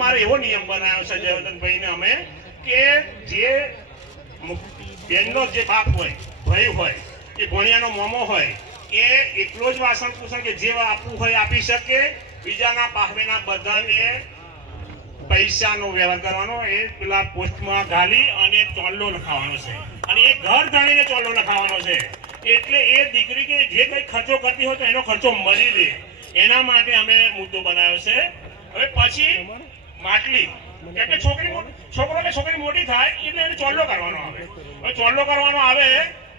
અમારે એવો નિયમ બનાવ્યો છે જયવર્ધનભાઈને અમે કે જે બેનનો જે બાપ હોય ભાઈ હોય એ ભણિયાનો મોમો હોય એ એટલો જ વાસણ કુસણ કે જે આપવું હોય આપી શકે, બીજાના પાહવેના બધાને પૈસાનો વ્યવહાર કરવાનો, એ પેલા પોસ્ટમાં ઘાલી અને ચોલ્લો લખાવવાનો છે, અને એ ઘર જાણીને ચોલ્લો લખાવવાનો છે. એટલે એ દીકરી કે જે કઈ ખર્ચો કરતી હોય તો એનો ખર્ચો મળી લે, એના માટે અમે મુદ્દો બનાવ્યો છે. હવે પછી માટલી કે છોકરી મોટી થાય એટલે એને ચોલ્લો કરવાનો આવે. હવે ચોલ્લો કરવાનો આવે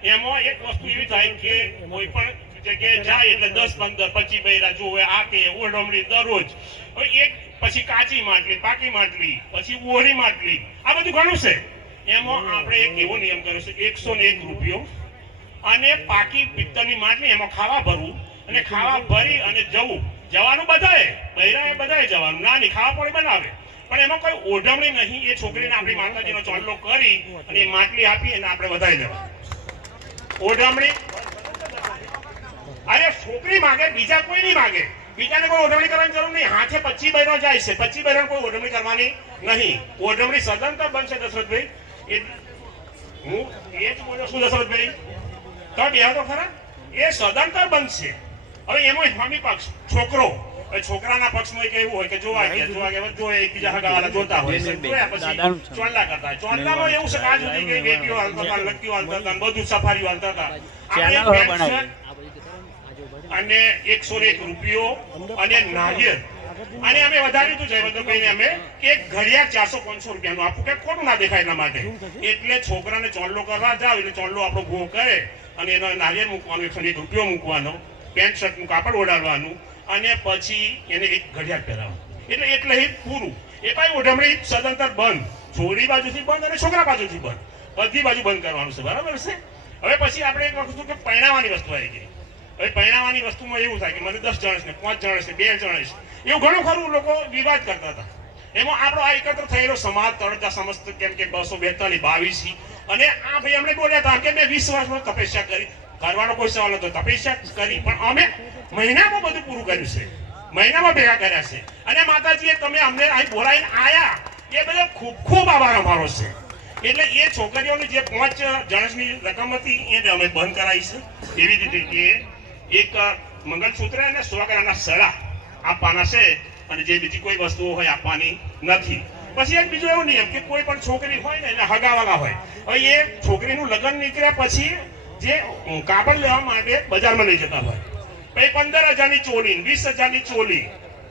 એમાં એક વસ્તુ એવી થાય કે કોઈ પણ જગ્યાએ જાય એટલે 10, 15, 25 બૈરા જોવે, આપે ઓઢમણી દરરોજ. હવે એક પછી કાચી માટલી, પાકી માટલી, પછી ઓળી માટલી, આ બધું ઘણું છે. એમાં આપણે એક એવો નિયમ કર્યો છે 101 રૂપિયો, અને પાકી પિત્તળની માટલી એમાં ખાવા ભરવું, અને ખાવા ભરી અને જવાનું બધાએ બૈરાએ બધાએ જવાનું, નાની ખાવા પાણી બનાવે, પણ એમાં કોઈ ઓઢમણી નહીં. એ છોકરીને આપણી માતાજીનો ચોલ્લો કરી અને એ માટલી આપી અને આપણે વધારી લેવા. ઓઢમણી અરે છોકરી માગે, બીજા કોઈ નહીં માગે, બીજાને કોઈ ઓઢમણી કરવાની જરૂર નહીં. હાથે 25 બૈરો જાય છે, 25 બૈરાને કોઈ ઓઢમણી કરવાની નહીં. ઓઢમણી સદંતર બનશે દશરથભાઈ. હું એ જ બોલ્યો છું દશરથભાઈ, તો બે તો ખરા, એ સદંતર બનશે. હવે એમાં સ્વામી પક્ષ છોકરો, છોકરાના પક્ષમાં એવું હોય કે જોવા ગયા એકબીજા હગાવાલા જોતા હોય, જોયા પછી ચોલ્લા કરતા હોય. ચોલ્લામાં એવું છે કે આજ સુધી કઈ વેટીઓ હાલતા હતા, લક્કીઓ હાલતા હતા, બધું સફારીઓ હાલતા હતા. અને 101 રૂપિયો અને નારિયેળ, અને અમે વધાર્યું હતું જયવર્ધનભાઈને અમે કે ઘડિયાળ 400-500 રૂપિયાનું આપવું કે ખોટું ના દેખાય એના માટે. એટલે છોકરાને ચોલ્લો કરવા જાવ એટલે ચોલ્લો આપણો ગો કરે અને એનો નારિયેળ મૂકવાનો, 101 રૂપિયો મૂકવાનો, પેન્ટ શર્ટનું કાપડ ઓઢાડવાનું, અને પછી એને એક ઘડિયાળ પહેરાવવાનું. એટલે એ પૂરું. એ પાછી ઓઢમણી સદંતર બંધ, છોકરી બાજુથી બંધ અને છોકરા બાજુથી બંધ, બધી બાજુ બંધ કરવાનું છે. બરાબર છે. હવે પછી આપણે એક વસ્તુ કે પરણાવવાની વસ્તુ આવી ગઈ. હવે પરણાવવાની વસ્તુમાં એવું થાય કે મને 10 જણ છે, 5 જણ છે, 2 જણ છે, એવું ઘણું ખરું લોકો વિવાદ કરતા હતા. એમાં આપણો આ એકત્ર થયેલો સમાજ તળતા સમસ્ત કેમ કે 242 22, અને આ ભાઈ અમને બોલ્યા હતા કે મેં 20 વર્ષમાં તપસ્યા કરી, કરવાનો કોઈ સવાલ હતો, તપસ્યા કરી, પણ અમે મહિનામાં બધું પૂરું કર્યું છે, મહિનામાં ભેગા કર્યા છે. અને માતાજીએ તમે અમને અહીં બોલાવીને આયા એ બધા ખૂબ ખૂબ આભાર અમારો છે. એટલે એ છોકરીઓની જે 5 જણની રકમ હતી એને અમે બંધ કરાવી છે. એવી રીતે કે એક મંગલસૂત્ર અને 100 ગ્રામના સડા આપવાના છે, અને જે બીજી કોઈ વસ્તુઓ હોય આપવાની નથી. પછી એક બીજો એવો નિયમ કે કોઈ પણ છોકરી હોય ને એને હગાવાલા હોય, હવે એ છોકરીનું લગ્ન નીકળ્યા પછી જે કાપડ લેવા માટે બજારમાં લઈ જતા હોય, પછી 15,000ની ચોલી, 20,000ની ચોલી,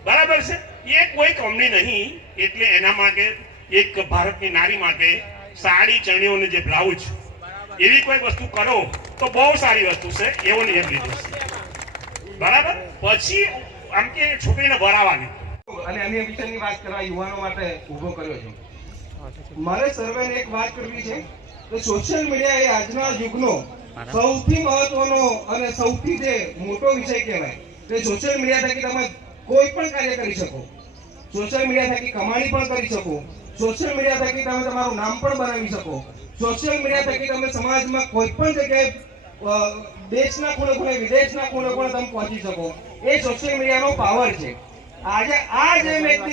બરાબર છે, એ કોઈ કમની નહીં. એટલે એના માટે એક ભારતની નારી માટે સાડી, ચણીઓને જે બ્લાઉઝ, એવી કોઈ વસ્તુ કરો તો બહુ સારી વસ્તુ છે, એવો નિયમ લીધો છે. બરાબર. પછી આમ કે છોકરીને ભરાવાની, અને અન્ય વિષયની વાત કરવા યુવાનો માટે ઉભો કર્યો છે. મારે સર્વેને એક વાત કરવી છે કે સોશિયલ મીડિયા એ આજના યુગનો સૌથી મહત્વનો અને સૌથી જે મોટો વિષય કહેવાય. કે સોશિયલ મીડિયા થકી તમે કોઈ પણ કાર્ય કરી શકો, સોશિયલ મીડિયા થકી કમાણી પણ કરી શકો, સોશિયલ મીડિયા થકી તમે તમારું નામ પણ બનાવી શકો, સોશિયલ મીડિયા થકી તમે સમાજમાં કોઈ પણ જગ્યાએ દેશના ખૂણે વિદેશના ખૂણે તમે પહોંચી શકો. એ સોશિયલ મીડિયાનો પાવર છે. આજે આ જે વ્યક્તિ